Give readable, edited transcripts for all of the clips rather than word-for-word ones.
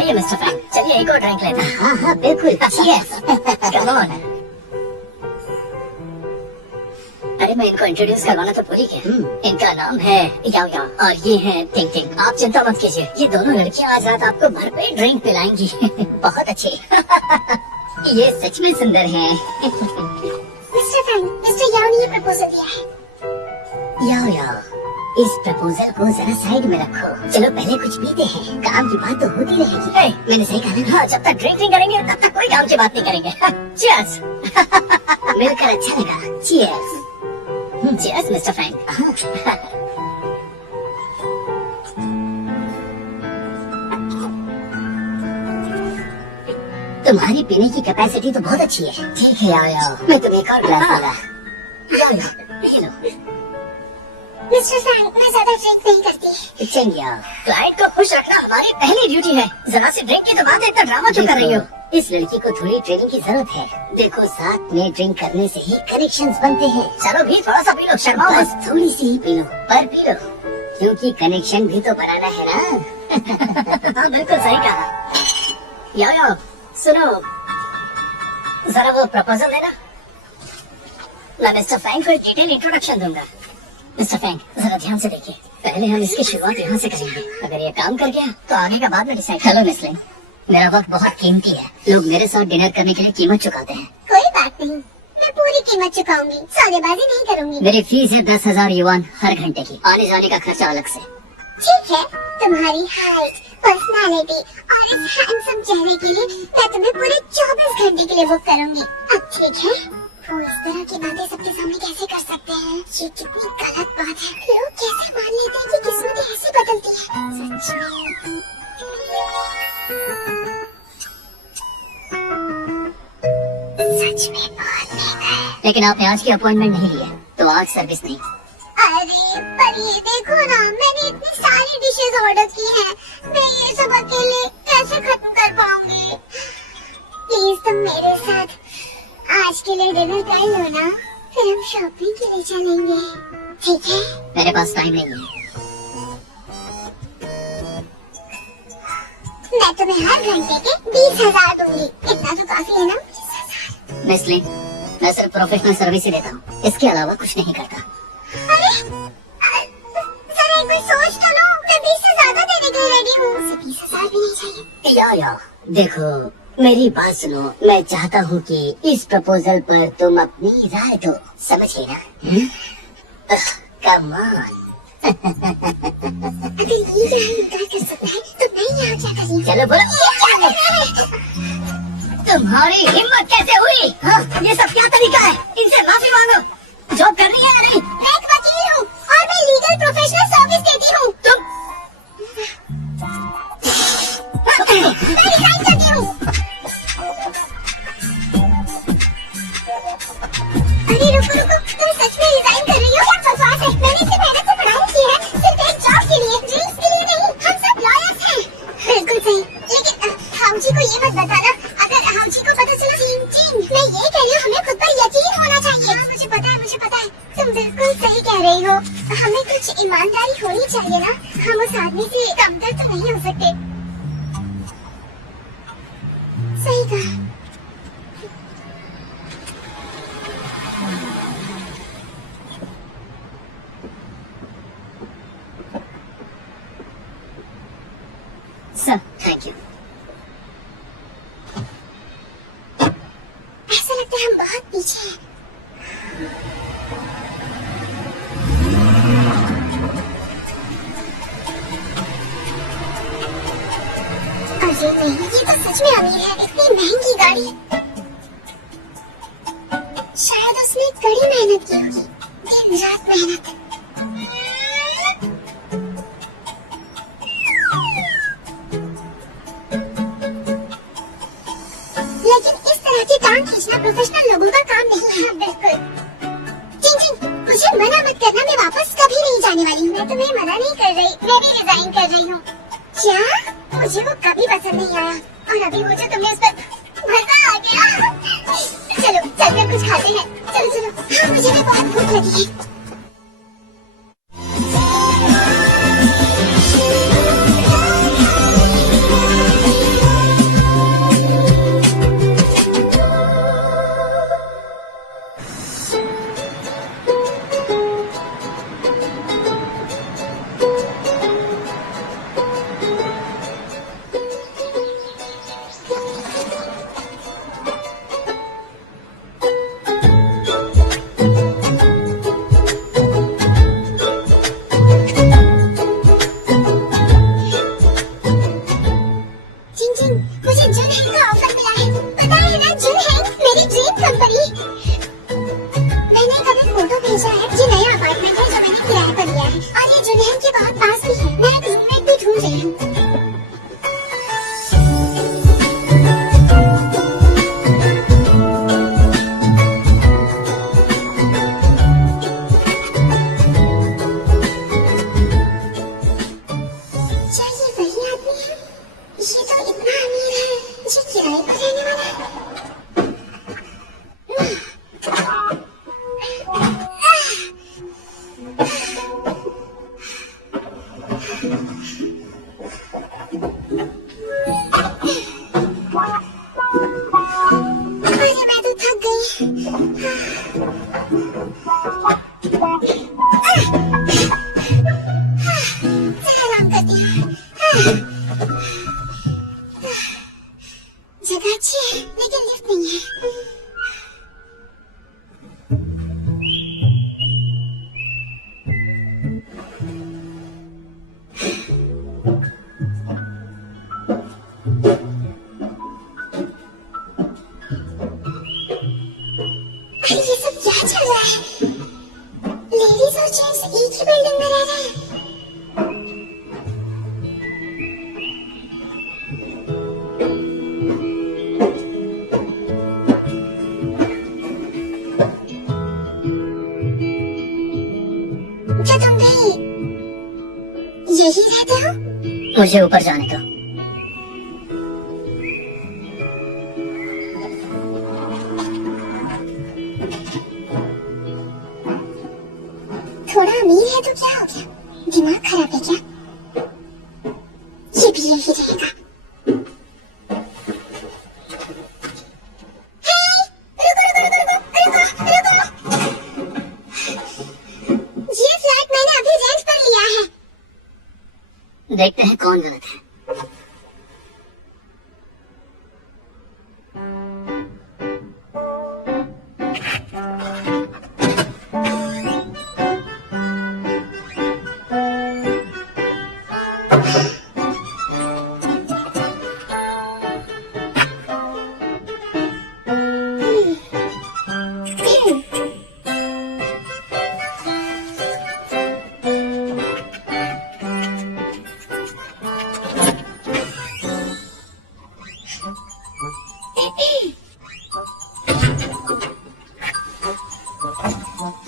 बताइए mister Frank, चलिए एक और ड्रिंक लेते हैं। हाँ हाँ बिल्कुल। Come on. अरे मैं इनको इंट्रोड्यूस करवाना तो भूल ही गया। इनका नाम है याओ याओ और ये है टिंग टिंग। आप चिंता मत कीजिए, ये दोनों लड़कियां आज रात आपको भरपेट ड्रिंक पिलाएंगी। बहुत अच्छी। ये सच में सुंदर हैं। मिस्टर फ्रैंक, मिस्टर याओ ने ये प्रपोजल दिया है। याओ याओ, इस प्रपोजल को जरा साइड में रखो। चलो पहले कुछ पीते हैं, काम की बात तो होती रहेगी। मैंने सही कहा ना? हाँ, जब तक ड्रिंक नहीं करेंगे तब तक कोई काम की बात नहीं करेंगे। चीयर्स। मिलकर अच्छा लगा। चीयर्स। Cheers mister Frank. तुम्हारी पीने की कैपेसिटी तो बहुत अच्छी है। ठीक है याओ याओ, मैं तुम्हें एक और गिलास दूंगा। याओ याओ, पी लो। मिस्टर फ्रैंक, मैं ज्यादा ड्रिंक नहीं करती। चंगिया, क्लाइंट को खुश रखना हमारी पहली ड्यूटी है। जरा सी ड्रिंक की तो बात है, इतना ड्रामा क्यों कर रही हो? इस लड़की को थोड़ी ट्रेनिंग की जरूरत है। देखो, साथ में ड्रिंक करने से ही कनेक्शंस बनते हैं। चलो भी थोड़ा सा पी लो, शर्माओ बस। थोड़ी सी ही पी लो, पर पी लो, क्योंकि कनेक्शन भी तो बनाना है ना। हाँ बिल्कुल सही कहा। याओ सुनो, जरा वो प्रपोजल देना। मैं मिस्टर फ्रैंक को एक डिटेल इंट्रोडक्शन दूंगा। मिस्टर फ्रैंक, जरा ध्यान से देखिए। पहले हम इसकी शुरुआत यहाँ से करेंगे। अगर ये काम कर गया तो आगे का बाद में डिसाइड। हेलो मिसलिंग, मेरा वक्त बहुत कीमती है। लोग मेरे साथ डिनर करने के लिए कीमत चुकाते हैं। कोई बात नहीं, मैं पूरी कीमत चुकाऊंगी, सौदेबाजी नहीं करूंगी। मेरी फीस है 10,000 युआन हर घंटे की, आने जाने का खर्चा अलग से। ठीक है, तुम्हारी हाइट, पर्सनालिटी और इस हैंडसम चेहरे के लिए मैं तुम्हें पूरे 24 घंटे के लिए बुक करूंगी। अब ठीक है, वो इस तरह की बातें सबके सामने कैसे कर सकते हैं? ये कितनी गलत बात है। लोग कैसे मान लेते हैं कि किस्मत ऐसी बदलती है? सच में बहुत महंगा है। लेकिन आपने आज की अपॉइंटमेंट नहीं ली है, तो आज सर्विस नहीं। अरे पर ये देखो ना, मैंने इतनी सारी डिशेस ऑर्डर की हैं, मैं ये सब अकेले कैसे खत्म कर पाऊंगी? प्लीज तुम मेरे साथ आज के लिए डिनर कर लो ना, फिर हम शॉपिंग के लिए चलेंगे, ठीक है? मेरे पास टाइम नहीं है। मैं तुम्हें हर घंटे के 20,000 दूंगी। इतना तो काफी है ना? 20,000। मिसलिंग, मैं सिर्फ प्रोफेशनल सर्विस ही देता हूँ, इसके अलावा कुछ नहीं करता। अरे जरा एक बार सोच तो लो, मैं 20 से ज्यादा देने के लिए रेडी हूँ। उसे 20,000 भी नहीं चाहिए। याओ, देखो मेरी बात सुनो। मैं चाहता हूँ कि इस प्रपोजल पर तुम अपनी राय दो, समझे ना? Come on. अगर ये राय इनकार कर सकता है तो मैं यहाँ क्या करूँ? चलो बोलो, तुम्हारी हिम्मत कैसे हुई? हाँ, ये सब क्या तरीका है? इनसे माफी मांगो। जॉब कर रही है या नहीं? मैं एक वकील हूँ और मैं लीगल प्रोफेशनल सर्विस देती हूँ। तुम मैं रिजाइन करती हूँ। अरे रुको, तुम सच में रिजाइन कर रही हो? क्या बकवास है? मैंने इतनी मेहनत से पढ़ाई की है, सिर्फ एक जॉब के लिए, ड्रीम्स के लिए नहीं। हम सब लॉयर्स हैं। बिल्कुल सही, लेकिन हाउजी को ये मत बताना। अगर हाउजी को पता चला। मैं ये कह रही हूँ, हमें खुद पर यकीन होना चाहिए। मुझे पता है, तुम बिल्कुल सही कह रही हो। हमें कुछ ईमानदारी होनी चाहिए ना, हम उस आदमी से कमतर तो नहीं हो सकते। सही कहा। Sir, thank you. ऐसा लगता है हम बहुत पीछे हैं। अरे नहीं, ये तो सच में अमीर है। इतनी महंगी गाड़ी, शायद उसने कड़ी मेहनत की होगी, दिन रात मेहनत। लेकिन इस तरह की टांग खींचना प्रोफेशनल लोगों का काम नहीं है। बिल्कुल। चिंग, मुझे मना मत करना, मैं वापस कभी नहीं जाने वाली हूँ। मैं तुम्हें मना नहीं कर रही, मैं भी रिजाइन कर रही हूँ। क्या? मुझे वो कभी पसंद नहीं आया, और अभी मुझे तुमने उस पर मजा आ गया। चलो चलकर कुछ खाते हैं। चलो। हाँ, मुझे भी बहुत भूख लगी है। भेजा है। ये नया अपार्टमेंट है जो मैंने किराए पर लिया है और ये जुनैन के बहुत पास भी है। मैं एक रूममेट भी ढूंढ रही हूँ। क्या ये वही आदमी है? ये तो इतना अमीर है, ये किराए पर रहने वाला है। अरे मैं तो थक गई। आराम करती हूँ। जगह अच्छी है लेकिन लिफ्ट नहीं है। अरे ये सब क्या चल रहा है? लेडीज और जेंट्स एक ही बिल्डिंग में रह रहे हैं। क्या तुम भी यही रहते हो? मुझे ऊपर जाने दो। थोड़ा अमीर है तो क्या हो गया? दिमाग खराब है क्या? ये भी यही रहेगा। ये फ्लैट मैंने अभी रेंट पर लिया है। देखते हैं कौन गलत है।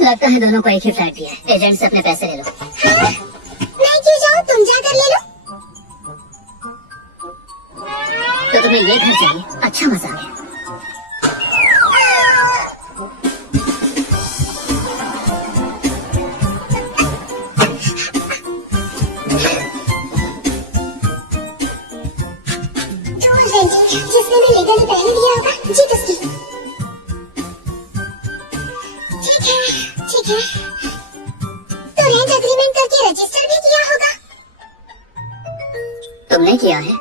लगता है दोनों को एक ही फ्लैट दिया है। एजेंट से अपने पैसे ले लो। मैं क्यों जाऊँ? तुम जाकर ले लो। तो तुम्हें ये घर चाहिए? अच्छा मजाक है। जिसने भी लीगली पहले दिया होगा जीत उसकी। ठीक है ठीक है। तो रेंट एग्रीमेंट करके रजिस्टर भी किया होगा। तुमने किया है?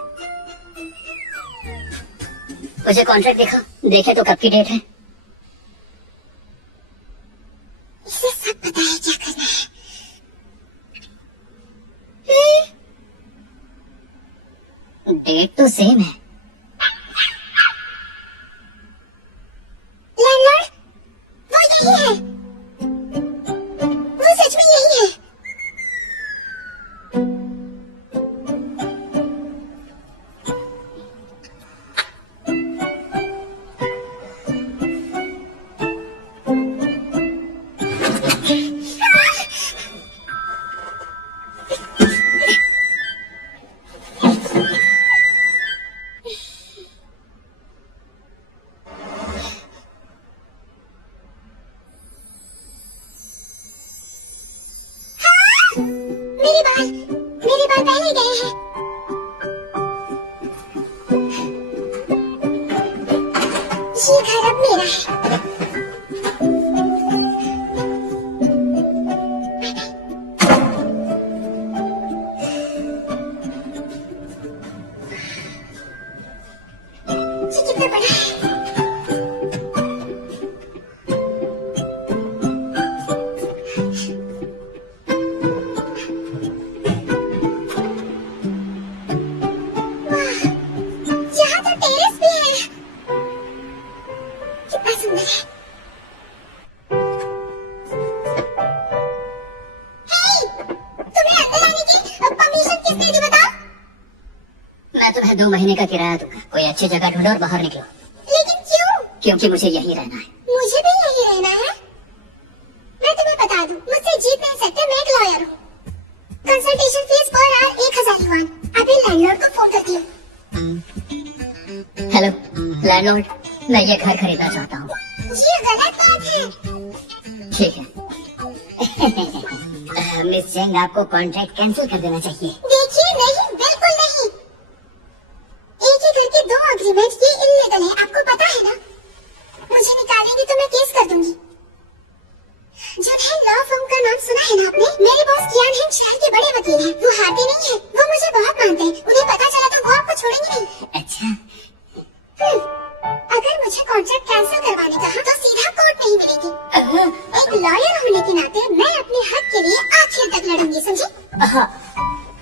मुझे कॉन्ट्रैक्ट दिखा। देखे तो कब की डेट है? इसे सब पता है क्या करना है। डेट तो सेम है। लैंडलॉर्ड, वो यही है। वो सच में यही है। मेरे बाल पहले गए हैं। ये घर अब मेरा है। ये कितना बड़ा है। 2 महीने का किराया दूंगा। कोई अच्छी जगह ढूंढो और बाहर निकलो। लेकिन क्यों? क्योंकि मुझे यहीं रहना है। मुझे भी यही रहना है। मैं तुम्हें बता दूं, मुझसे जीत नहीं सकते, मैं एक लॉयर हूँ। Consultation fees per hour 1000 yuan. अभी लैंडलॉर्ड को फोन करती हूँ। हेलो लैंडलॉर्ड, मैं ये घर खरीदना चाहता हूँ। ये गलत बात है। ठीक है। मिस चेंग, आपको कॉन्ट्रैक्ट कैंसिल कर देना चाहिए। देखिए, नहीं, बिल्कुल नहीं। एक ही घर के 2 अग्रीमेंट, ये इल्लीगल है, आपको पता है ना? मुझे निकालेंगी तो मैं केस कर दूंगी। जुनैन लॉ फर्म का नाम सुना है ना आपने? मेरे बॉस कियान हिंद शहर के बड़े वकील हैं। वो हारते नहीं है, वो मुझे बहुत मानते हैं। उन्हें पता चला तो वो आपको छोड़ेंगे नहीं। अच्छा, अगर मुझे कॉन्ट्रैक्ट कैंसिल करवाने कहा तो सीधा कोर्ट नहीं मिलेगी। एक लॉयर होने के नाते मैं अपने हक के लिए आखिर तक लड़ूंगी, समझी? हाँ,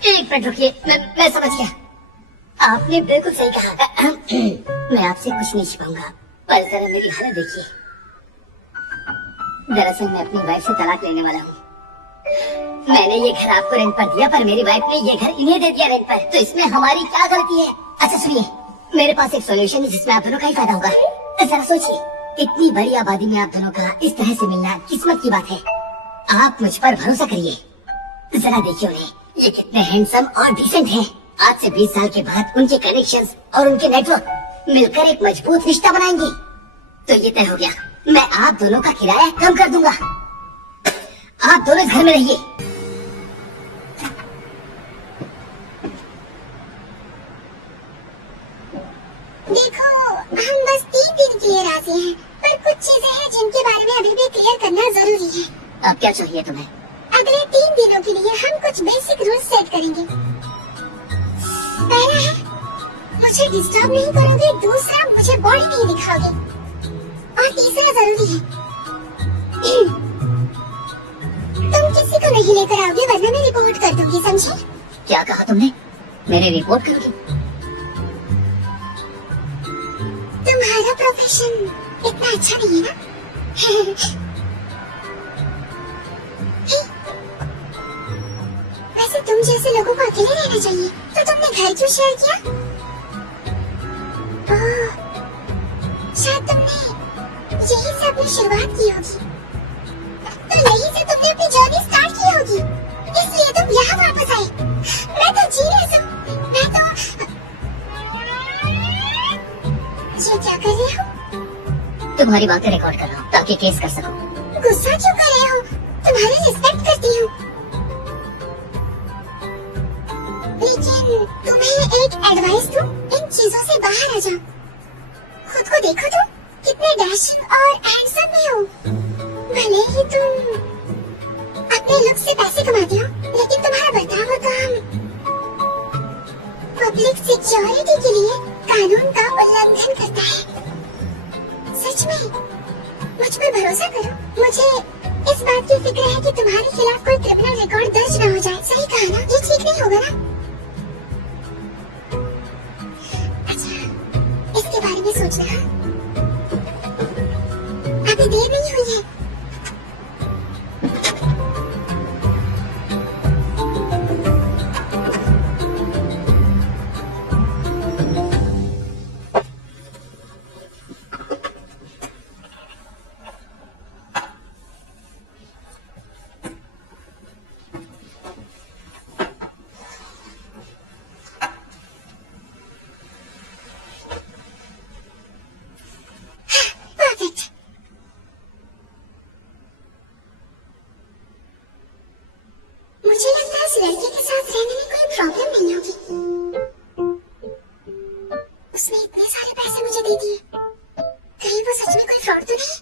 एक मिनट रुकिए, मैं समझ गया। आपने बिल्कुल सही कहा। मैं आपसे कुछ नहीं छिपाऊंगा, पर जरा मेरी हालत देखिए। दरअसल मैं अपनी वाइफ से तलाक लेने वाला हूँ। मैंने ये घर आपको रेंट पर दिया, पर मेरी वाइफ ने ये घर इन्हें दे दिया रेंट पर, तो इसमें हमारी क्या गलती है? अच्छा सुनिए, मेरे पास एक सॉल्यूशन है जिसमें आप दोनों का ही फायदा होगा। जरा सोचिए, इतनी बड़ी आबादी में आप दोनों का इस तरह से मिलना किस्मत की बात है। आप मुझ पर भरोसा करिए। जरा देखिए उन्हें, ये कितने हैंडसम और डिसेंट हैं। आज से 20 साल के बाद उनके कनेक्शंस और उनके नेटवर्क मिलकर एक मजबूत रिश्ता बनाएंगे। तो ये तय हो गया, मैं आप दोनों का किराया कम कर दूंगा। आप दोनों घर में रहिए। देखो, हम बस 3 दिन के लिए राजी हैं, पर कुछ चीजें हैं जिनके बारे में अभी भी क्लियर करना जरूरी है। अब क्या चाहिए तुम्हें? अगले 3 दिनों के लिए हम कुछ बेसिक रूल्स सेट करेंगे। पहला है, मुझे डिस्टर्ब नहीं करोगे। दूसरा, मुझे बॉडी नहीं दिखाओगे। और तीसरा जरूरी है, तुम किसी को नहीं लेकर आओगे, वरना मैं रिपोर्ट कर दूंगी, समझे? क्या कहा तुमने? मेरी रिपोर्ट करोगी? तुम्हारा प्रोफेशन इतना अच्छा नहीं है ना? वैसे तुम जैसे लोगों को अकेले रहना चाहिए, तो तुमने घर क्यों शेयर किया? ओह, शायद तुमने यही से अपनी शुरुआत की होगी, तो यही से तुमने अपनी जर्नी स्टार्ट की होगी, इसलिए तुम यहाँ वापस आए। मैं तो जीनियस हूँ। मैं तो ये क्या कर रहे हो? तुम्हारी बातें रिकॉर्ड कर रहा हूँ ताकि केस कर सकूं। गुस्सा क्यों कर रहे हो? तुम्हारी रिस्पेक्ट करती हूँ। लेकिन तुम्हें एक एडवाइस दूं, इन चीजों से बाहर आ जाओ। खुद को देखो तुम कितने डैशिंग और हैंडसम भी हो। भले ही तुम अपने लुक से पैसे कमाते हो, लेकिन तुम्हारा बर्ताव और काम पब्लिक सिक्योरिटी के लिए कानून का उल्लंघन करता है। सच में, मुझ पर भरोसा करो। मुझे इस बात की फिक्र है कि तुम्हारे खिलाफ कोई क्रिमिनल रिकॉर्ड दर्ज न हो जाए। सही कहा ना? ये ठीक नहीं होगा ना? अच्छा, इसके बारे में सोचना। अभी देर नहीं हुई है। मुझे लगता है इस लड़के के साथ रहने में कोई प्रॉब्लम नहीं होगी। उसने इतने सारे पैसे मुझे दे दिए, कहीं वो सच में कोई फ्रॉड तो नहीं?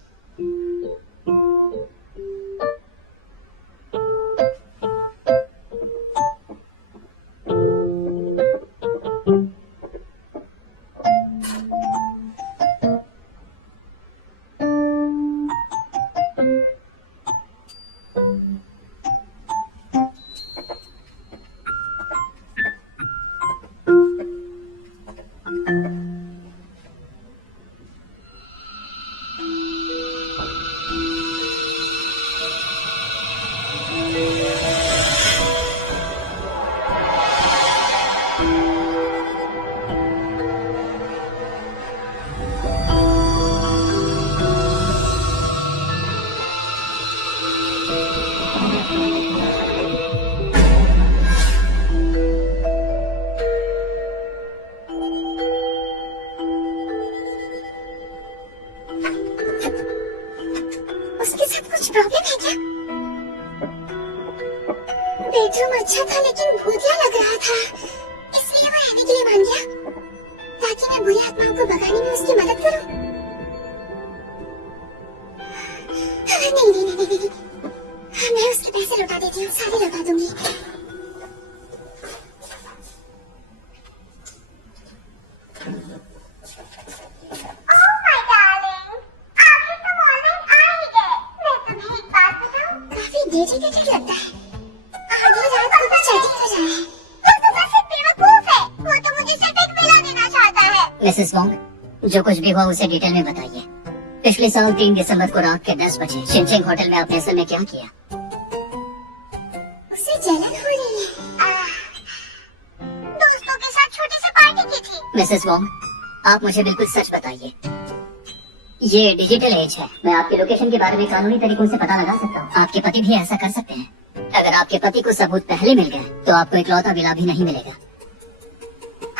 है क्या? बेडरूम अच्छा था लेकिन भूतिया लग रहा था, इसलिए वो रहने के लिए मान गया ताकि मैं बुरी आत्माओं को भगाने में उसकी मदद करूं। नहीं नहीं नहीं नहीं नहीं, मैं उसके पैसे लौटा देती हूँ, सारे लौटा दूंगी। लगता है आधी रात को भी चैटिंग कर रहा है। तो बस एक बेवकूफ है, वो तो मुझे सिर्फ एक मिला देना चाहता है। मिसेस वोंग, जो कुछ भी हुआ उसे डिटेल में बताइए। पिछले साल 3 दिसंबर को रात के 10 बजे शिनचेंग होटल में आपने समय क्या किया? उसे जलन हो रही है। दोस्तों के साथ छोटी सी पार्टी की थी। मिसेस वोंग, आप मुझे बिल्कुल सच बताइए। ये डिजिटल एज है, मैं आपके लोकेशन के बारे में कानूनी तरीकों से पता लगा सकता हूँ। आपके पति भी ऐसा कर सकते हैं। अगर आपके पति को सबूत पहले मिल गए तो आपको इकलौता विला भी नहीं मिलेगा।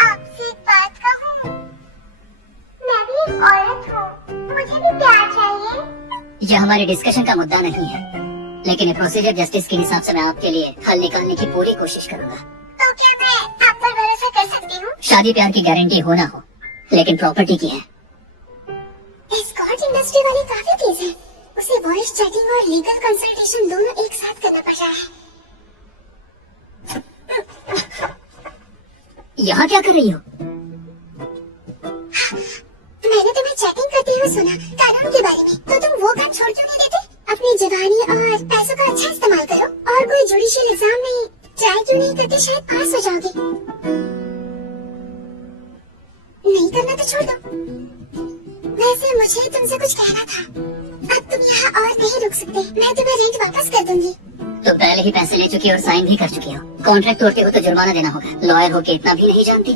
आपसे एक बात कहूँ, मैं भी एक औरत हूँ, मुझे भी प्यार चाहिए। यह हमारे डिस्कशन का मुद्दा नहीं है, लेकिन प्रोसीजर जस्टिस के हिसाब से मैं आपके लिए हल निकालने की पूरी कोशिश करूंगा। तो क्या मैं आप पर भरोसा कर सकती हूँ? शादी प्यार की गारंटी हो ना हो, लेकिन प्रॉपर्टी की है। एस्कॉर्ट इंडस्ट्री वाले काफी तेज है, उसे वॉइस चैटिंग और लीगल कंसल्टेशन दोनों एक साथ करना पड़ रहा है। यहाँ क्या कर रही हो? मैंने तुम्हें चैटिंग करते हुए सुना कानून के बारे में, तो तुम वो काम छोड़ क्यों नहीं देते? अपनी जवानी और पैसों का अच्छा इस्तेमाल करो और कोई जुडिशियल एग्जाम में ट्राई क्यों नहीं करते? शायद पास हो जाओगे। नहीं करना तो छोड़ दो। वैसे मुझे तुमसे कुछ कहना था। अब तुम यहाँ और नहीं रुक सकते, मैं तुम्हें रेंट वापस कर दूंगी। तो पहले ही पैसे ले चुकी और साइन भी कर चुकी हो। कॉन्ट्रैक्ट तोड़ते हो तो जुर्माना देना होगा। लॉयर हो के इतना भी नहीं जानती।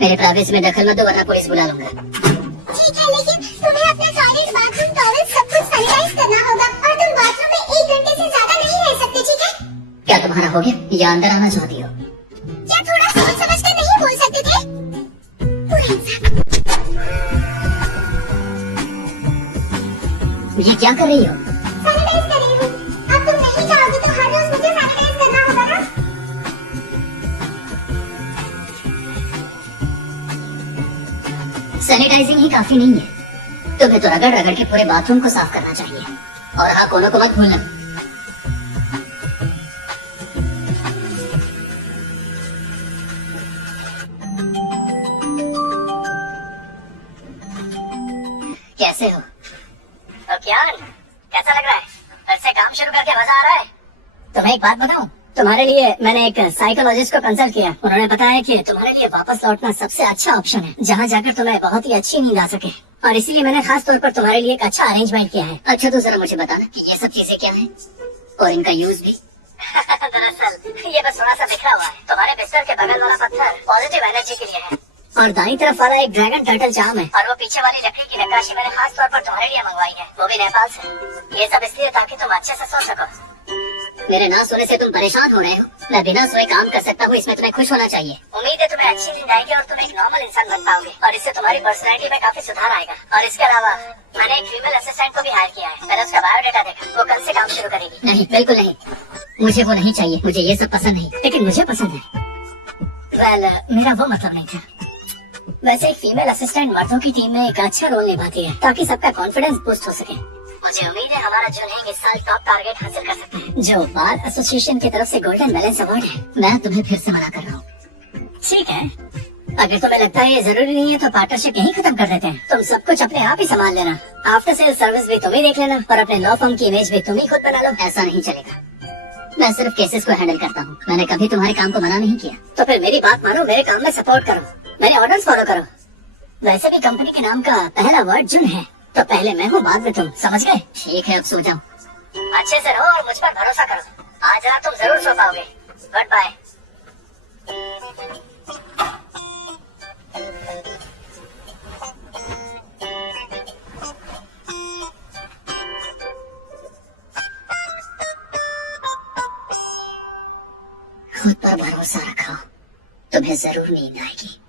मेरे प्राइवेसी में दखल मत दो वरना पुलिस बुला लूंगा। ठीक है, लेकिन तुम्हें अपने टॉयलेट, बाथरूम, टॉवल सब कुछ सैनिटाइज करना होगा और तुम बाथरूम में 1 घंटे से ज्यादा नहीं रह सकते, ठीक है? क्या तुम्हारा हो गया या अंदर आना चाहती हो? क्या थोड़ा सोच समझ कर नहीं बोल सकते थे? ये क्या कर रही हो? सैनिटाइज कर रही हूँ। अब तुम नहीं जाओगी तो हर रोज मुझे सैनिटाइज करना होगा ना? सैनिटाइजिंग ही काफी नहीं है, तुम्हें तो रगड़ रगड़ के पूरे बाथरूम को साफ करना चाहिए। और हाँ, कोनों को मत भूलना। कैसे हो? तो क्या कैसा लग रहा है? फिर से काम शुरू करके मजा आ रहा है? तुम्हें एक बात बताऊं, तुम्हारे लिए मैंने एक साइकोलॉजिस्ट को कंसल्ट किया। उन्होंने बताया कि तुम्हारे लिए वापस लौटना सबसे अच्छा ऑप्शन है, जहाँ जाकर तुम्हें बहुत ही अच्छी नींद आ सके। और इसीलिए मैंने खास तौर पर तुम्हारे लिए एक अच्छा अरेंजमेंट किया है। अच्छा, तो जरा मुझे बताना कि ये सब चीजें क्या हैं और इनका यूज भी। दरअसल ये बस थोड़ा सा बिखरा हुआ है। तुम्हारे बिस्तर के बगल वाला पत्थर पॉजिटिव एनर्जी के लिए है और दाईं तरफ वाला एक ड्रैगन टर्टल जाम है। और वो पीछे वाली लकड़ी की नक्काशी मैंने खास तौर पर तुम्हारे लिए मंगवाई है, वो भी नेपाल से। ये सब इसलिए ताकि तुम अच्छे से सो सको। मेरे ना सोने से तुम परेशान हो रहे हो। मैं बिना सोए काम कर सकता हूँ, इसमें तुम्हें खुश होना चाहिए। उम्मीद है तुम्हें अच्छी नींद आएगी और तुम एक नॉर्मल इंसान बन पाओगे और इससे तुम्हारी पर्सनैलिटी में काफी सुधार आएगा। और इसके अलावा मैंने एक फीमेल असिस्टेंट को भी हायर किया है। मैंने उसका बायोडाटा देखा, वो कल से काम शुरू करेगी। नहीं, बिल्कुल नहीं, मुझे वो नहीं चाहिए। मुझे ये सब पसंद नहीं, लेकिन मुझे पसंद है। मेरा वो मतलब नहीं था। वैसे एक फीमेल असिस्टेंट मर्दों की टीम में एक अच्छा रोल निभाती है ताकि सबका कॉन्फिडेंस बूस्ट हो सके। मुझे उम्मीद है हमारा जुनैन इस साल टॉप टारगेट हासिल कर सकता है, जो बार एसोसिएशन की तरफ से गोल्डन बैलेंस अवार्ड है। मैं तुम्हें फिर से मना कर रहा हूँ। ठीक है, अगर तुम्हें लगता है ये जरूरी नहीं है तो पार्टनरशिप यहीं खत्म कर देते हैं। तुम सब कुछ अपने आप ही संभाल लेना। आफ्टर सेल सर्विस भी तुम ही देख लेना और अपने लॉ फर्म की इमेज भी तुम ही खुद बना लो। ऐसा नहीं चलेगा, मैं सिर्फ केसेस को हैंडल करता हूँ। मैंने कभी तुम्हारे काम को मना नहीं किया। तो फिर मेरी बात मानो, मेरे काम में सपोर्ट करो, मेरे ऑर्डर्स फॉलो करो। वैसे भी कंपनी के नाम का पहला वर्ड जुन है, तो पहले मैं हूँ बाद में तुम, समझ गए? ठीक है, अब सो जाओ। अच्छे से रहो और मुझ पर भरोसा करो। आज रात तुम जरूर सो पाओगे। Goodbye. खुद पर भरोसा रखो, तुम्हें जरूर नींद आएगी।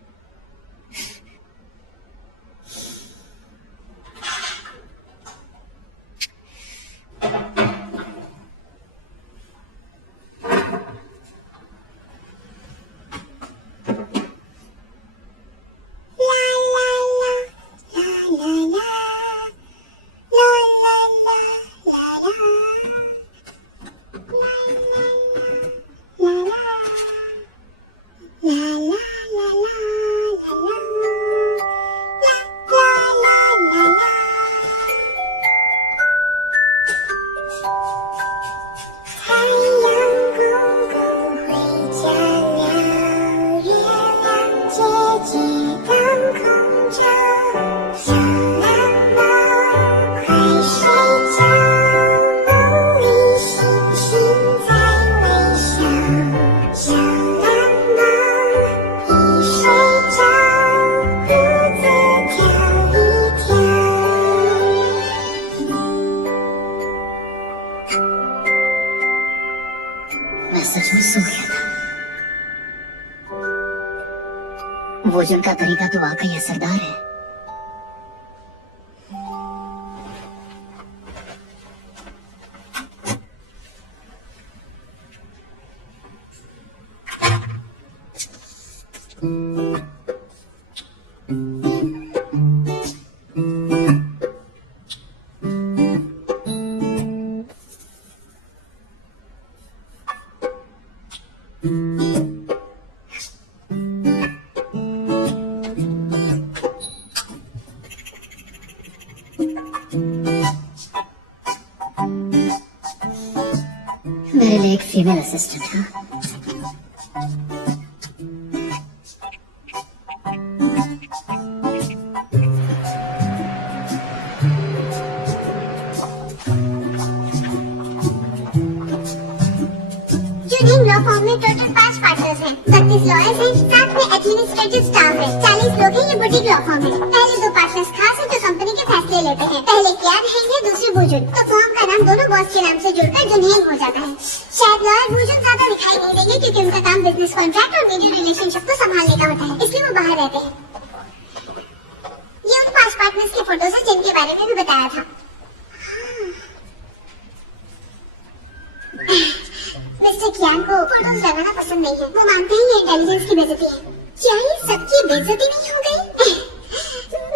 सचमुच सो गया था। भोजन का तरीका तो वाकई असरदार है। मेरे लिए एक फीमेल असिस्टेंट है। यूनियन लॉ फॉर्म में टोटल 5 पार्टनर्स हैं, 32 लॉयर्स हैं, साथ में एडमिनिस्ट्रेटिव स्टाफ है, 40 लोग हैं। ये बुटीक लॉ फॉर्म है। पहले 2 पार्टनर्स खास हैं जो कंपनी के फैसले लेते हैं। पहले कियान रहेंगे, दूसरे वुजुन। तो फॉर्म का नाम दोनों बॉस के नाम से जुड़कर जुनहेंग हो जाता है। शायद लॉयर वुजुन ज्यादा दिखाई नहीं देंगे क्योंकि उनका काम बिजनेस कॉन्ट्रैक्ट और मीडिया रिलेशनशिप को संभालने का होता है, इसलिए वो बाहर रहते हैं। ये उन 5 पार्टनर्स की फोटोज हैं जिनके बारे में भी बताया था। मिस्टर कियान को फोटोज लगाना पसंद नहीं है। वो मानते हैं ये इंटेलिजेंस की बेइज्जती है। क्या ये सबकी बेइज्जती नहीं हो गई?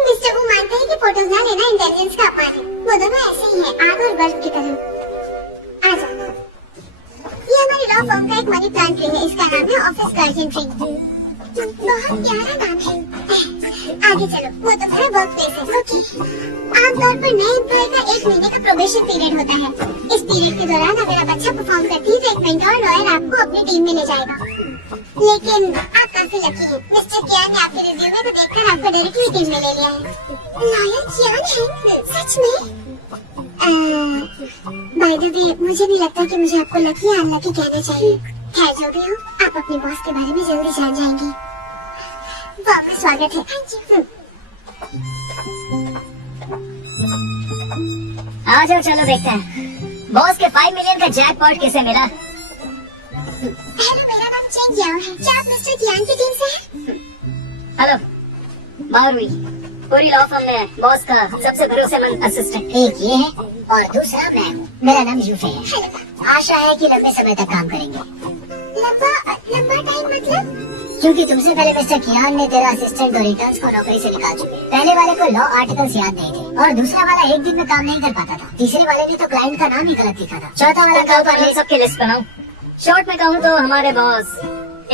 मिस्टर वो मानते हैं कि फोटोज ना लेना इंटेलिजेंस का अपमान है। वो दोनों ऐसे ही हैं, आग और बर्फ की तरह। आ जाओ। ये हमारे लॉ फर्म का एक मनी प्लांट ट्री है। इसका नाम है ऑफिस गार्डन ट्री। बहुत प्यारा नाम है। आगे चलो, वो तुम्हारा वर्क प्लेस है। ओके। आमतौर पर नए एम्प्लॉय का 1 महीने का प्रोबेशन पीरियड होता है। इस पीरियड के दौरान अगर आप अच्छा परफॉर्म करती है तो एक मेंटर लॉयर आपको अपनी टीम में ले जाएगा। लेकिन आप काफी लकी हैं। मिस्टर कियान ने आपके रिज्यूमे को देखकर आपको डायरेक्टली टीम में ले लिया है। लॉयर कियान है? सच में? बाय द वे, मुझे नहीं लगता कि मुझे आपको लकी या अनलकी कहना चाहिए। खैर जो भी हो, आप अपने बॉस के बारे में जल्दी जान जाएंगी। वापस स्वागत है। Thank you. आ जाओ, चलो देखते हैं बॉस के 5 मिलियन का जैकपॉट किसे मिला। हेलो, मेरा नाम चेंग याओ है। क्या आप मिस्टर कियान की टीम से हैं? हेलो, मारुई। पूरी लॉ फर्म में बॉस का सबसे भरोसेमंद असिस्टेंट एक ये है और दूसरा मैं हूँ। मेरा नाम यूफे है। आशा है कि लंबे समय तक काम करेंगे। लंबा टाइम मतलब? क्योंकि तुमसे पहले मिस्टर कियान ने तेरा असिस्टेंट और इंटर्न्स को नौकरी से निकाल चुके। पहले वाले को लॉ आर्टिकल्स याद नहीं थे और दूसरा वाला 1 दिन में काम नहीं कर पाता था। तीसरे वाले ने तो क्लाइंट का नाम ही गलत लिखा था। चौथा वाला काम हम सबकी लिस्ट बनाओ। शॉर्ट में कहूँ तो हमारे बॉस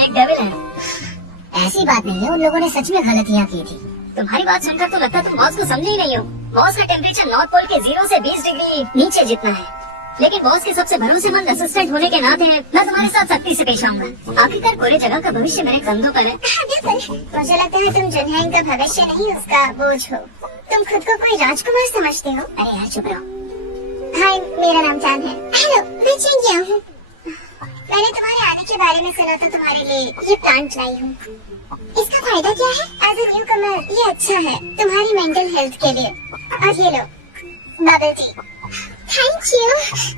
एक डेविल है। ऐसी बात नहीं है, उन लोगों ने सच में गलतियाँ की थी। तुम्हारी बात सुनकर तो लगता है तुम बॉस को समझे ही नहीं हो। बॉस का टेम्परेचर नॉर्थ पोल के 0 से 20 डिग्री नीचे जितना है। लेकिन बॉस के सबसे भरोसेमंद असिस्टेंट होने के नाते मैं तुम्हारे साथ सख्ती से पेश आऊंगा। आखिरकार पूरे जगह का भविष्य मेरे कंधों पर है। बिल्कुल। मुझे लगता है तुम जुनहेंग का भविष्य नहीं, उसका बोझ हो। तुम खुद को कोई राजकुमार समझते हो? अरे यार चुप रहो। हाय, मेरा नाम चांद है। हेलो, मैं चेंग याओ हूँ। मैंने तुम्हारे आने के बारे में सुना तो तुम्हारे लिए ये प्लांट लाई हूँ। इसका फायदा क्या है? एज ए न्यूकमर ये अच्छा है तुम्हारी मेंटल हेल्थ के लिए। और ये लो, बबल टी। Thank you.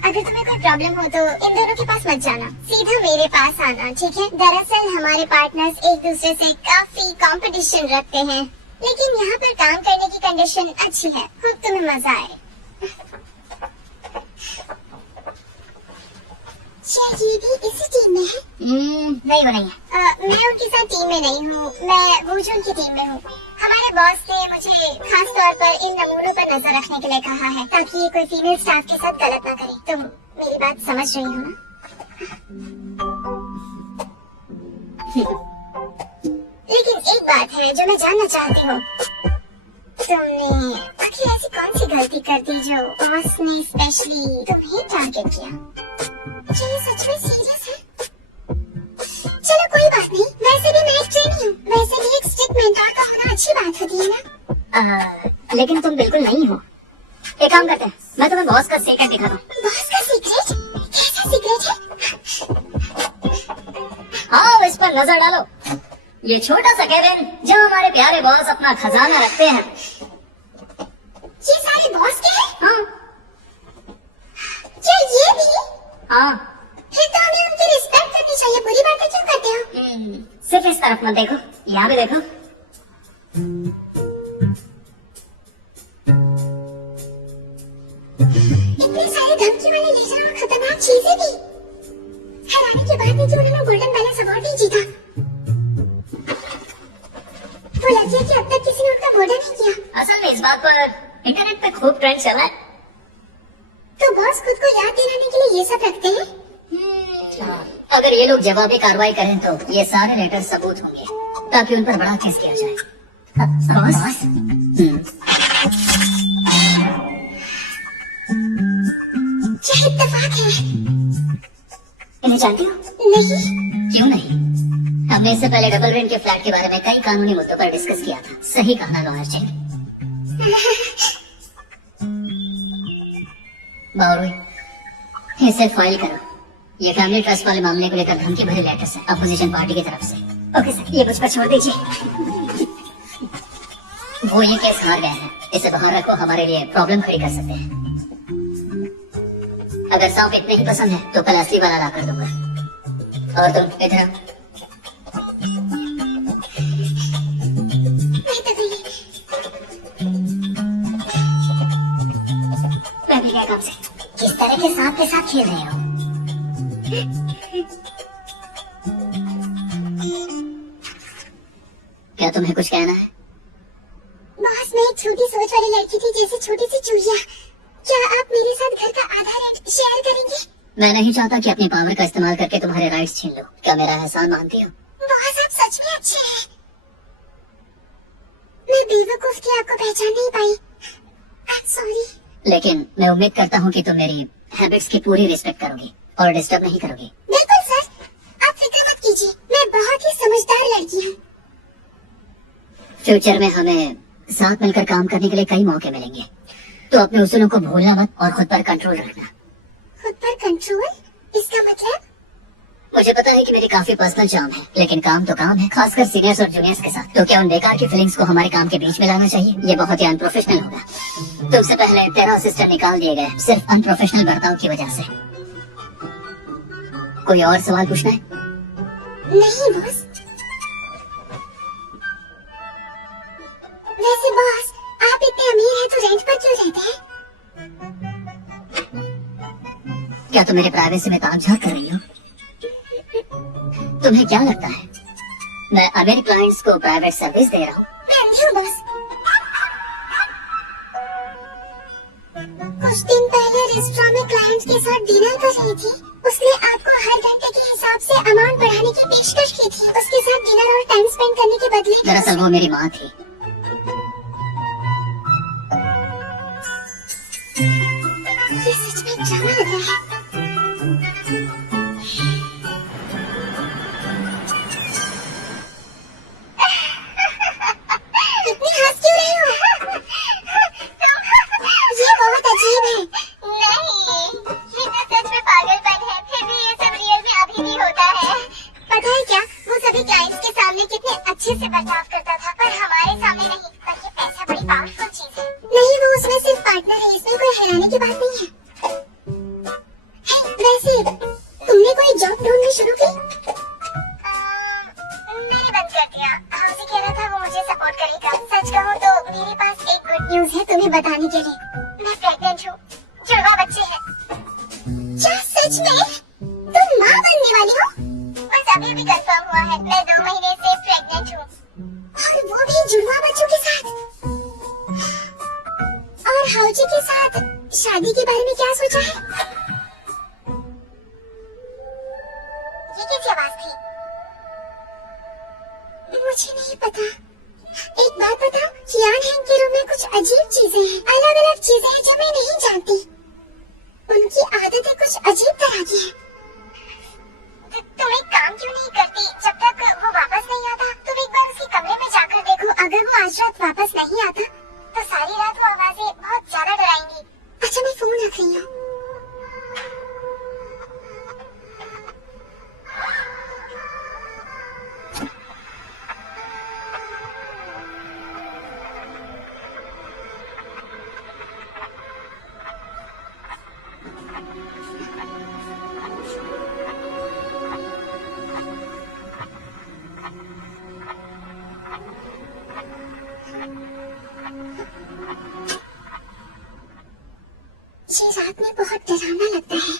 अगर तुम्हें कोई प्रॉब्लम हो तो इन दोनों के पास मत जाना, सीधा मेरे पास आना, ठीक है? दरअसल हमारे पार्टनर्स एक दूसरे से काफी कंपटीशन रखते हैं, लेकिन यहाँ पर काम करने की कंडीशन अच्छी है। होप तुम्हें मजा आए। क्या ये भी इसी टीम में है? नहीं हो रही है। मैं उनके साथ टीम में नहीं हूँ, मैं वुजुन की टीम में हूँ। हमारे बॉस ने मुझे खास तौर पर इन नमूनों पर नजर रखने के लिए कहा है ताकि ये कोई फीमेल स्टाफ के साथ गलत ना करे। तुम मेरी बात समझ रही हो ना? लेकिन एक बात है जो मैं जानना चाहती हूँ, तुमने आखिर ऐसी कौन सी गलती कर दी जो बॉस ने स्पेशली तुम्हें टारगेट किया? क्या ये सच में सीरियस है? चलो कोई बात नहीं, वैसे भी मैं एक ट्रेनी हूँ, वैसे भी एक स्ट्रिक्ट मेंटर का होना अच्छी बात होती है ना? लेकिन तुम बिल्कुल नहीं हो। एक काम करते हैं, मैं तुम्हें बॉस का सीक्रेट दिखाता हूँ। बॉस का सीक्रेट? कैसा सीक्रेट है? हाँ, इस पर नजर डालो। ये छोटा सा केबिन जहाँ हमारे प्यारे बॉस अपना खजाना रखते हैं। ये सारे बॉस के हैं? हाँ क्या ये भी? हाँ। फिर तो हमें उनकी रिस्पेक्ट करनी इस तरफ मत देखो, यहाँ भी देखो। इतने सारे धमकी वाले लेजर और खतरनाक चीजें भी। हैरानी की बात है कि उन्होंने गोल्डन बैलेंस अवार्ड भी जीता। वो लगता है कि अब तक किसी ने उनका घोड़ा नहीं किया। असल में इस बात पर इंटरनेट पे खूब ट्रेंड चल रहा है। तो बॉस खुद को याद दिलाने के लिए ये सब रखते हैं। अगर ये लोग जवाबी कार्रवाई करें तो ये सारे लेटर सबूत होंगे, ताकि उन पर बड़ा केस किया जाए। बॉस? क्या इत्तेफाक है? इन्हें जानती हो? नहीं। क्यों नहीं? हमने इससे पहले डबल रेन के फ्लैट के बारे में कई कानूनी मुद्दों पर डिस्कस किया था। सही कहा लॉयर जी। बावरुई, इसे फाइल करो। ये फैमिली ट्रस्ट वाले मामले को लेकर धमकी भरे लेटर्स हैं अपोजिशन पार्टी की तरफ से। ओके सर, ये मुझ पर छोड़ दीजिए। वो ये केस हार गए हैं, इसे बाहर रखो, हमारे लिए प्रॉब्लम खड़ी कर सकते हैं। अगर सांप इतने ही पसंद है तो कल असली वाला ला कर दूंगा। और तुम इधर आओ। मैं भी गया काम से। किस तरह के सांप के साथ खेल रहे हो? क्या तुम्हें कुछ कहना है? बॉस, मैं एक छोटी सोच वाली लड़की थी, जैसे छोटी सी चूहिया। क्या आप मेरे साथ घर का आधा रेंट शेयर करेंगे? मैं नहीं चाहता कि अपनी पावर का इस्तेमाल करके तुम्हारे राइट्स छीन लो। क्या मेरा एहसान मानती हो? बॉस, आप सच में अच्छे हैं। मैं बेवकूफ थी, आपको पहचान नहीं पाई। सॉरी। लेकिन मैं उम्मीद करता हूँ कि तुम मेरी हैबिट्स की पूरी रिस्पेक्ट करोगी और डिस्टर्ब नहीं करोगी। बिल्कुल सर, आप फिक्र मत कीजिए, मैं बहुत ही समझदार लड़की हूँ। फ्यूचर में हमें साथ मिलकर काम करने के लिए कई मौके मिलेंगे, तो अपने उसूलों को भूलना मत और खुद पर कंट्रोल रखना। खुद पर कंट्रोल? इसका मतलब? मुझे पता है कि मेरी काफी पर्सनल चार्म है, लेकिन काम तो काम है, खासकर सीनियर्स और जूनियर्स के साथ। तो क्या उन बेकार की फीलिंग्स को हमारे काम के बीच में लाना चाहिए? ये बहुत ही अनप्रोफेशनल होगा। तुमसे पहले 13 असिस्टेंट निकाल दिए गए सिर्फ अनप्रोफेशनल बर्ताव की वजह से। कोई और सवाल पूछना है? नहीं बॉस। वैसे बॉस, आप इतने अमीर हैं तो रेंट पर क्यों रहते हैं? क्या तुम मेरे प्राइवेसी में तामझाम कर रही हो? तुम्हें क्या लगता है मैं मेरे क्लाइंट्स को प्राइवेट सर्विस दे रहा हूँ? मैं अंधी हूँ बॉस। कुछ दिन पहले रेस्टोरेंट में क्लाइंट के साथ डिनर कर रही थी। उसने आपको हर घंटे के हिसाब से अमाउंट बढ़ाने की पेशकश की थी। उसके साथ डिनर और टाइम स्पेंड करने के बदले दरअसल वो मेरी माँ थी। ये सच में ड्रामा लग रहा है। इतनी हंस क्यों रही हो? ये बहुत अजीब है। नहीं, ये तो सच में पागलपन है। फिर भी ये सब रियल में अभी भी होता है। पता है क्या, वो सभी क्लाइंट्स के सामने कितने अच्छे से बर्ताव करता था, पर हमारे सामने नहीं। पर ये पैसा बड़ी पावरफुल चीज है। नहीं, वो उसमें सिर्फ पार्टनर है, इसमें कोई हैरानी की बात नहीं है। वैसे तुमने कोई जॉब ढूंढनी शुरू की? मैंने बंद कर दिया। हाउसी कह रहा था वो मुझे सपोर्ट करेगा। सच कहूँ तो मेरे पास एक गुड न्यूज है तुम्हें बताने के लिए। मैं प्रेग्नेंट हूँ, जुड़वा बच्चे हैं। क्या सच में? तुम माँ बनने वाली हो? बस अभी भी कंफर्म हुआ है। मैं 2 महीने से प्रेग्नेंट हूँ, और वो भी जुड़वा बच्चों के साथ। और हाउजी के साथ शादी के बारे में क्या सोचा है? ये कैसी आवाज थी? मुझे नहीं पता। एक बात बताओ, कियान हैंग के रूम में कुछ अजीब चीजें हैं, अलग अलग चीजें हैं जो मैं नहीं जानती। उनकी आदतें कुछ अजीब तरह की हैं। तुम एक काम क्यों नहीं करती? जब तक वो वापस नहीं आता, तुम एक बार उसके कमरे में जाकर देखो। अगर वो आज रात वापस नहीं आता, तो सारी रात वो आवाजें बहुत ज्यादा डराएंगी। अच्छा, मैं फोन रख रही हूँ। ये रात में बहुत डरावना लगता है।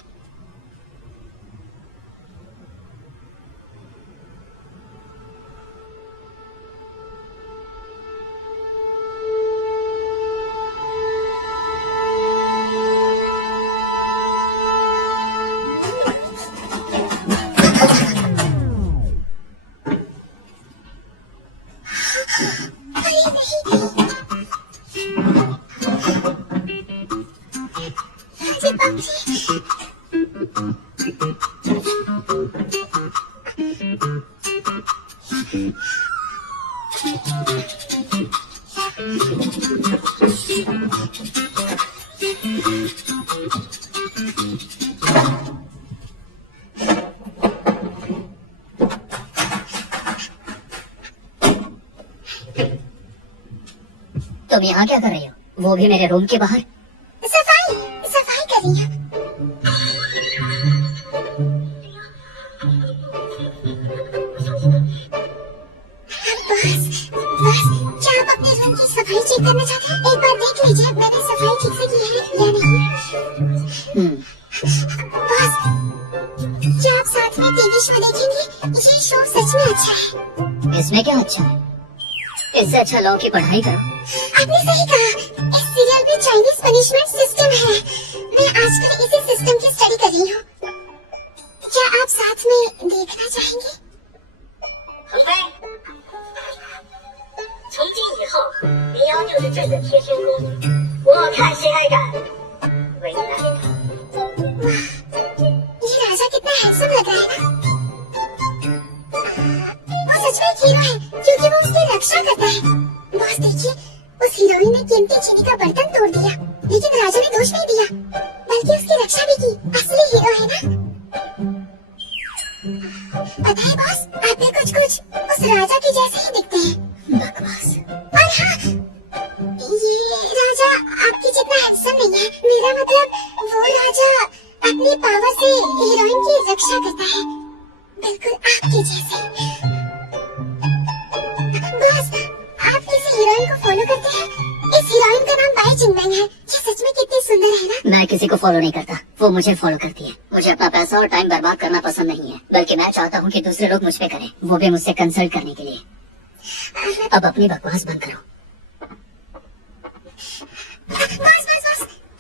तुम यहाँ क्या कर रही हो? वो भी मेरे रूम के बाहर। सफाई सफाई कर रही हूँ। बस क्या आप अपने रूम की सफाई चेक करना चाहते हैं? एक बार देख लीजिए मैंने सफाई ठीक से की है या नहीं। बस क्या आप साथ में टीवी शो देखेंगे? ये शो सच में अच्छा है। इसमें क्या अच्छा है? इससे अच्छा लॉ की पढ़ाई करो। आपने सही कहा, इस सीरियल में चाइनीज पनिशमेंट सिस्टम है। मैं आजकल इसी सिस्टम की स्टडी कर रही हूँ। क्या आप साथ में देखना चाहेंगे? 腾飞，从今以后，你要就是朕的贴身宫女，我看谁还敢为难你。 ये राजा कितना हैंडसम लग रहा है ना? वो सच में एक हीरो है क्योंकि वो उसकी रक्षा करता है। बॉस देखिए, उस हीरोइन ने कीमती चीनी का बर्तन तोड़ दिया, लेकिन राजा ने दोष नहीं दिया, बल्कि उसकी रक्षा भी की। असली हीरो है ना? पता है बॉस, आप भी कुछ उस राजा के जैसे ही दिखते हैं। बकवास। और हाँ, ये राजा आपकी जितना हैंडसम नहीं है। मेरा मतलब वो राजा अपनी पावर से हीरोइन की रक्षा करता है, बिल्कुल आपके जैसे। बस आप किसी हीरोइन को फॉलो करते हैं? इस हीरोइन का नाम बाई चिंगमैंग है। ये सच में कितनी सुंदर है ना? मैं किसी को फॉलो नहीं करता, वो मुझे फॉलो करती है। मुझे अपना पैसा और टाइम बर्बाद करना पसंद नहीं है, बल्कि मैं चाहता हूँ कि दूसरे लोग मुझ पे करें, वो भी मुझसे कंसल्ट करने के लिए। अब अपनी बकवास बंद करो। बस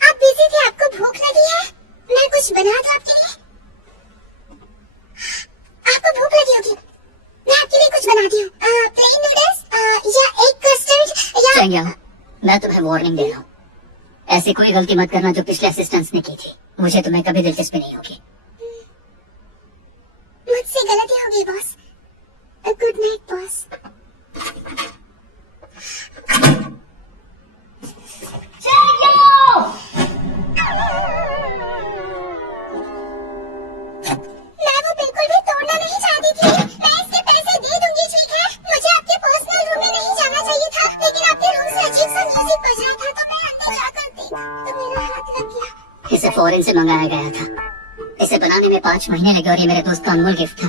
आप बिजी थे, आपको भूख लगी है? मैं कुछ बना दूं आपके लिए? आपको भूख लगी होगी, मैं आपके लिए कुछ बनाती हूँ। प्लेन नूडल्स या एग कस्टर्ड या चंग्या, मैं तुम्हें वार्निंग दे रहा हूँ, ऐसी कोई गलती मत करना जो पिछले असिस्टेंट्स ने की थी। मुझे तुम्हें कभी दिलचस्पी नहीं होगी। मुझसे गलती होगी बॉस। Good night boss. मैं वो बिल्कुल भी तोड़ना नहीं चाहती थी। मैं इसके पैसे दे दूंगी, ठीक है? मुझे आपके पर्सनल रूम में नहीं जाना चाहिए था, लेकिन आपके रूम से अजीब सा म्यूजिक बज रहा था, तो मैं अंदर जा करती तो मेरा हाथ लग गया। इसे फॉरेन से मंगाया गया था। इसे बनाने में 5 महीने लगे और ये मेरे दोस्त का अनमोल गिफ्ट था।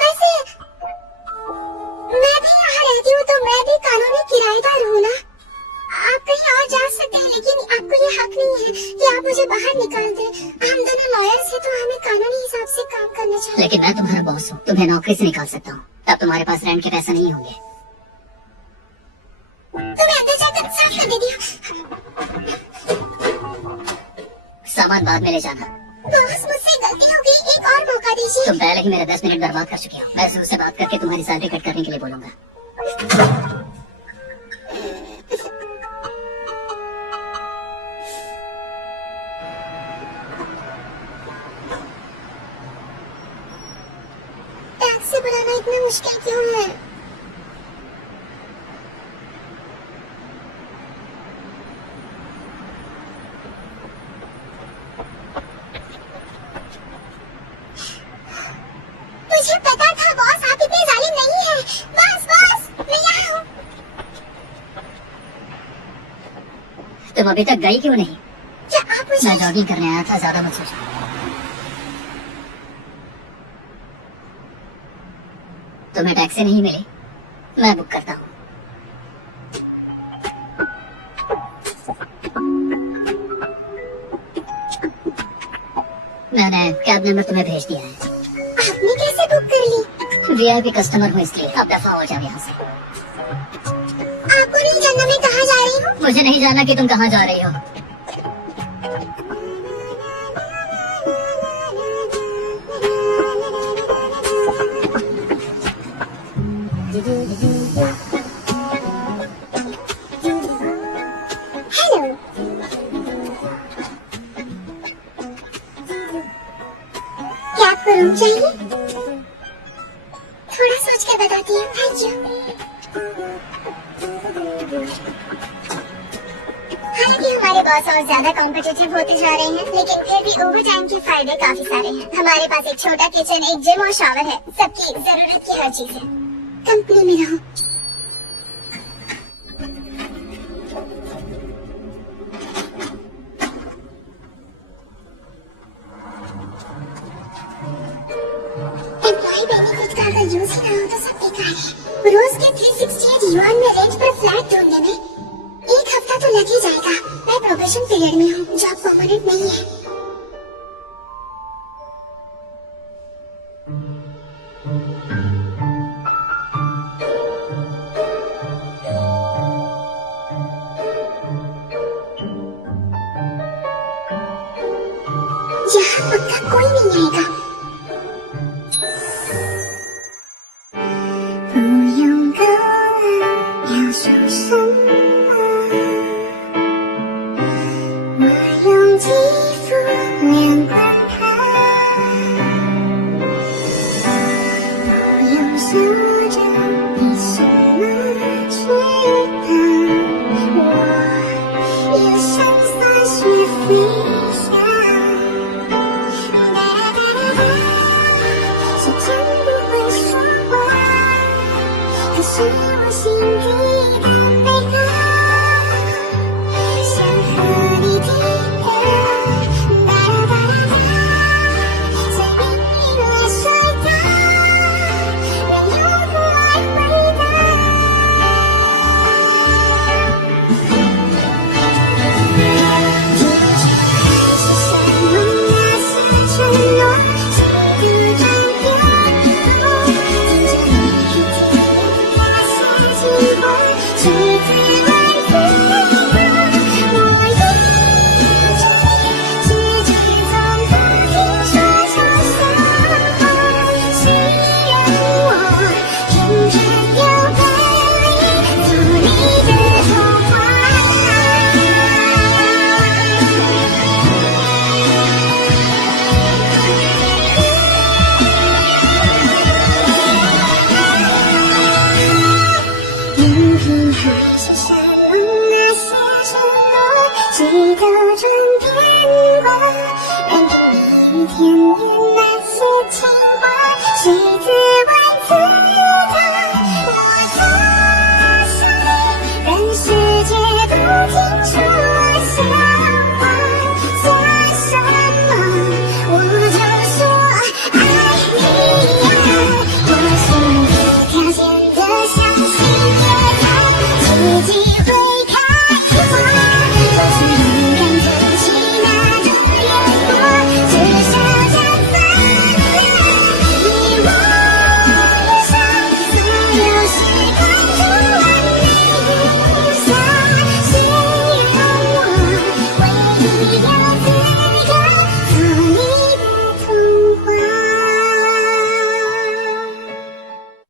वैसे मैं भी यहाँ रहती हूँ, तो मैं भी कानूनी किराएदार हूँ ना? आप कहीं और जा सकते हैं, लेकिन आपको ये हक नहीं है कि आप मुझे बाहर निकाल दें। हम दोनों लॉयर्स हैं, तो हमें कानूनी हिसाब से काम करना चाहिए। लेकिन मैं तुम्हारा बॉस हूँ, तुम्हें नौकरी से निकाल सकता हूँ, तब तुम्हारे पास रेंट के पैसे नहीं होंगे। तो मैं अंदर जाकर साफ कर देती हूँ। सामान बाद में ले जाना। बॉस, मुझसे गलती हो गई, एक और मौका दीजिए। तुम पहले ही मेरे 10 मिनट बर्बाद कर चुके हो। मैं जू से बात करके तुम्हारी सैलरी कट करने के लिए बोलूंगा। टैक्स से बनाना इतना मुश्किल क्यों है? मुझे पता था बॉस, आप इतने जालिम नहीं हैं। बॉस, मैं यहाँ हूँ। तुम अभी तक गई क्यों नहीं? क्या आप मुझे मैं जॉगिंग करने आया था, ज्यादा मत सोचो। तुम्हें टैक्सी नहीं मिली, मैं बुक करता हूँ। मैंने कैब नंबर तुम्हें भेज दिया है। आपने कैसे बुक कर ली? वीआईपी कस्टमर हूँ इसलिए। अब दफा हो जाओ यहाँ से। आपको नहीं जानना मैं कहाँ जा रही हूँ? मुझे नहीं जाना कि तुम कहाँ जा रही हो। हेलो। क्या आपको रूम चाहिए? थोड़ा सोच के बताती हूँ। Thank you. हालांकि हमारे बॉस और ज्यादा कॉम्पिटिटिव होते जा रहे हैं, लेकिन फिर भी ओवर टाइम के फायदे काफी सारे हैं। हमारे पास एक छोटा किचन, एक जिम और शावर है। सबकी जरूरत की हर चीज है। कंपनी में रहो। एम्प्लॉय बेनिफिट का अगर यूज ही ना हो तो सब बेकार है। रोज के 368 युआन में रेंट पर फ्लैट ढूंढने में 1 हफ्ता तो लग ही जाएगा। मैं प्रोबेशन पीरियड में हूँ, जॉब परमानेंट नहीं है। यहाँ पक्का कोई नहीं आएगा।